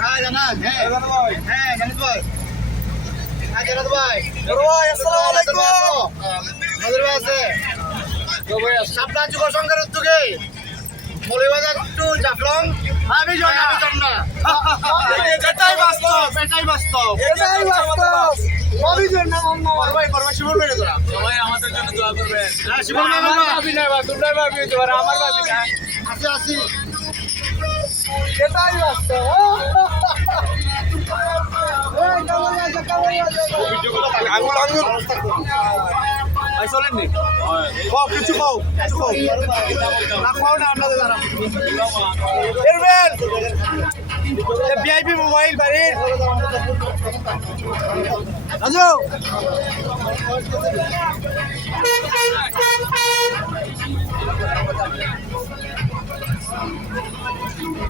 হ্যাঁ জানান, হ্যাঁ হ্যাঁ জানিস ভাই, হ্যাঁ জানাত ভাই, আসসালামু আলাইকুম। নজর ভাই আছে সাপলা যুব সংঘের উদ্যোগে মৌলিবাজার টু জাফলং আমি জন না এটাই বাস্তব, এটাই বাস্তব, এটাই বাস্তব। অভিযোগ না ভাই করবা শিবর মেরে তোরা সবাই আমাদের জন্য দোয়া করবেন। হ্যাঁ শিবর মেরে ভাবি না বা তোমরা ভাবি হতে পারে, আমার ভাবি না। আসি আসি এটাই বাস্তব। আঙুল আঙুল ভাই চলেন নি কিছু খাও না খাও না আপনাদের দ্বারা ভিআইপি মোবাইল বাড়ির রাজু